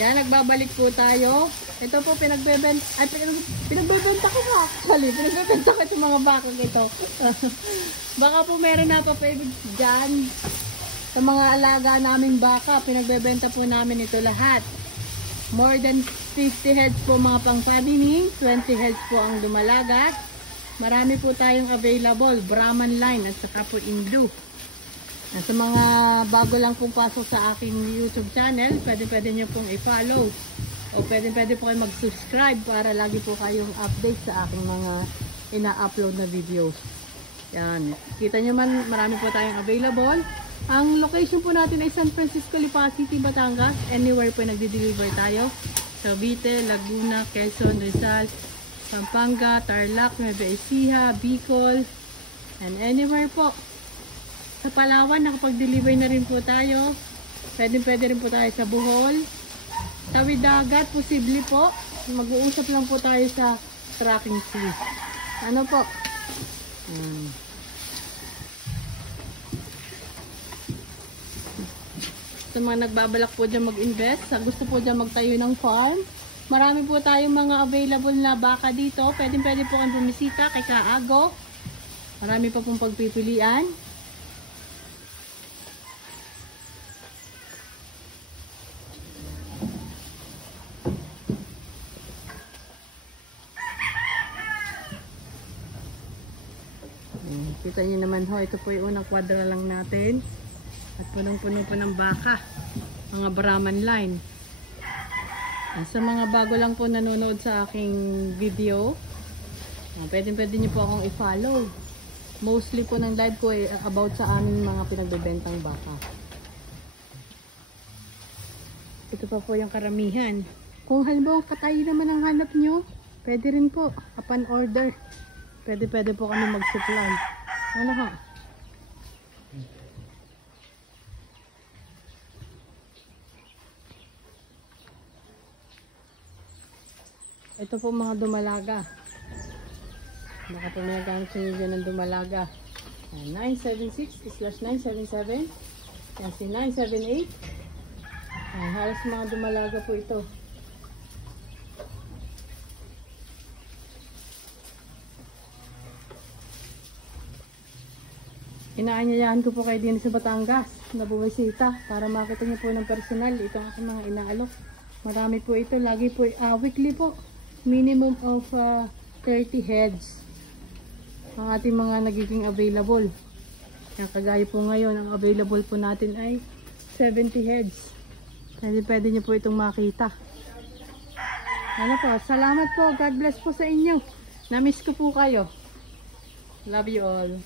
Yan, nagbabalik po tayo. Ito po pinagbebenta. Ay, pinagbebenta ko pa actually. Pinagbebenta ko itong mga bakang ito. Baka po meron na papaibig dyan. Sa mga alaga naming baka, pinagbebenta po namin ito lahat. More than 50 heads po mga pang fattening. 20 heads po ang dumalagat. Marami po tayong available. Brahman line at saka po Indu. Sa mga bago lang pong pasok sa aking YouTube channel, pwede nyo pong i-follow. O pwede po kayo mag-subscribe para lagi po kayong update sa aking mga ina-upload na videos. Yan. Kita nyo man, marami po tayong available. Ang location po natin ay San Francisco, Lipa City, Batangas. Anywhere po nagde-deliver tayo. Cavite, Laguna, Quezon, Rizal, Pampanga, Tarlac, Nueva Ecija, Bicol, and anywhere po. Sa Palawan, nakapag-deliver na rin po tayo. Pwede rin po tayo sa Bohol. Tawid dagat, posible po. Mag-uusap lang po tayo sa tracking fee. Ano po? Sa mga nagbabalak po dyan mag-invest, sa gusto po dyan magtayo ng farm, marami po tayong mga available na baka dito. Pwede po kang bumisita kay Kaago. Marami pa pong pagpipilian. Kita niyo naman ho, ito po yung unang kwadra lang natin. At punong-puno po ng baka. Mga Brahman line. Sa mga bago lang po nanonood sa aking video, pwede niyo po akong i-follow. Mostly po ng live ko ay about sa aming mga pinagbebentang baka. Ito pa po yung karamihan. Kung halimbawa katayo naman ang hanap nyo, pwede rin po upon order. Pwede po kami mag-supply. Ano ha? Ito po mga dumalaga. Baka po may gamit nyo dyan ng dumalaga. 976/977. Yan si 978. Halos mga dumalaga po ito. Inaanyayahan ko po kayo din sa Batangas na bumisita para makita niyo po ng personal itong aking mga inaalok. Marami po ito. Lagi po, weekly po. Minimum of 30 heads ang ating mga nagiging available. Kagaya po ngayon, ang available po natin ay 70 heads. Pwede niyo po itong makita. Ano po, salamat po. God bless po sa inyo. Namiss ko po kayo. Love you all.